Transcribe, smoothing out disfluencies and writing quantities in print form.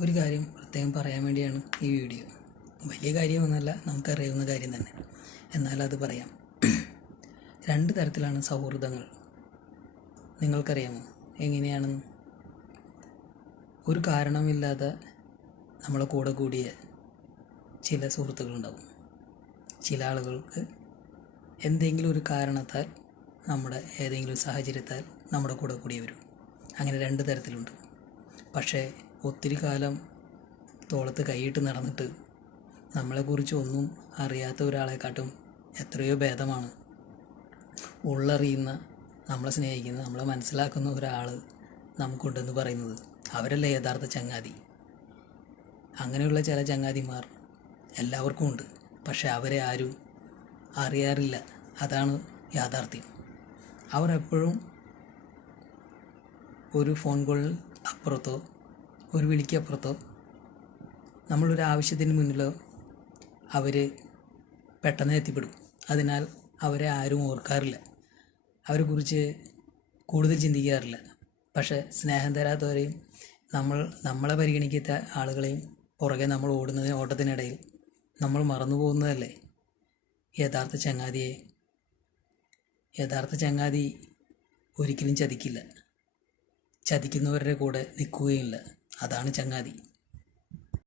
ഒരു കാര്യം പ്രത്യേകം പറയാൻ വേണ്ടിയാണ് ഈ വീഡിയോ. വലിയ കാര്യമൊന്നുമല്ല, നമുക്കറിയാവുന്ന കാര്യം തന്നെ, എന്നാലത് പറയാം. രണ്ട് തരത്തിലാണ് സൗഹൃദങ്ങൾ. നിങ്ങൾക്കറിയാമോ എങ്ങനെയാണെന്ന്? ഒരു കാരണമില്ലാതെ നമ്മളെ കൂടെ കൂടിയ ചില സുഹൃത്തുക്കളുണ്ടാവും. ചില ആളുകൾക്ക് എന്തെങ്കിലും ഒരു കാരണത്താൽ, നമ്മുടെ ഏതെങ്കിലും സാഹചര്യത്താൽ നമ്മുടെ കൂടെ കൂടിയവരും. അങ്ങനെ രണ്ട് തരത്തിലുണ്ട്. പക്ഷേ ഒത്തിരി കാലം തോളത്ത് കൈയിട്ട് നടന്നിട്ട് നമ്മളെക്കുറിച്ച് ഒന്നും അറിയാത്ത ഒരാളെക്കാട്ടും എത്രയോ ഭേദമാണ് ഉള്ളറിയുന്ന, നമ്മളെ സ്നേഹിക്കുന്ന, നമ്മളെ മനസ്സിലാക്കുന്ന ഒരാൾ നമുക്കുണ്ടെന്ന് പറയുന്നത്. അവരല്ലേ യഥാർത്ഥ ചങ്ങാതി. അങ്ങനെയുള്ള ചില ചങ്ങാതിമാർ എല്ലാവർക്കും ഉണ്ട്, പക്ഷെ അവരെ ആരും അറിയാറില്ല. അതാണ് യാഥാർത്ഥ്യം. അവർ എപ്പോഴും ഒരു ഫോൺ കോളിൽ അപ്പുറത്തോ ഒരു വിളിക്കപ്പുറത്തോ, നമ്മളൊരു ആവശ്യത്തിന് മുന്നിലോ അവർ പെട്ടെന്ന് എത്തിപ്പെടും. അതിനാൽ അവരെ ആരും ഓർക്കാറില്ല, അവരെക്കുറിച്ച് കൂടുതൽ ചിന്തിക്കാറില്ല. പക്ഷേ സ്നേഹം തരാത്തവരെയും നമ്മളെ പരിഗണിക്കാത്ത ആളുകളെയും പുറകെ നമ്മൾ ഓട്ടത്തിനിടയിൽ നമ്മൾ മറന്നു പോകുന്നതല്ലേ യഥാർത്ഥ ചങ്ങാതിയെ. യഥാർത്ഥ ചങ്ങാതി ഒരിക്കലും ചതിക്കില്ല, ചതിക്കുന്നവരുടെ കൂടെ നിൽക്കുകയില്ല. അതാണ് ചങ്ങാതി.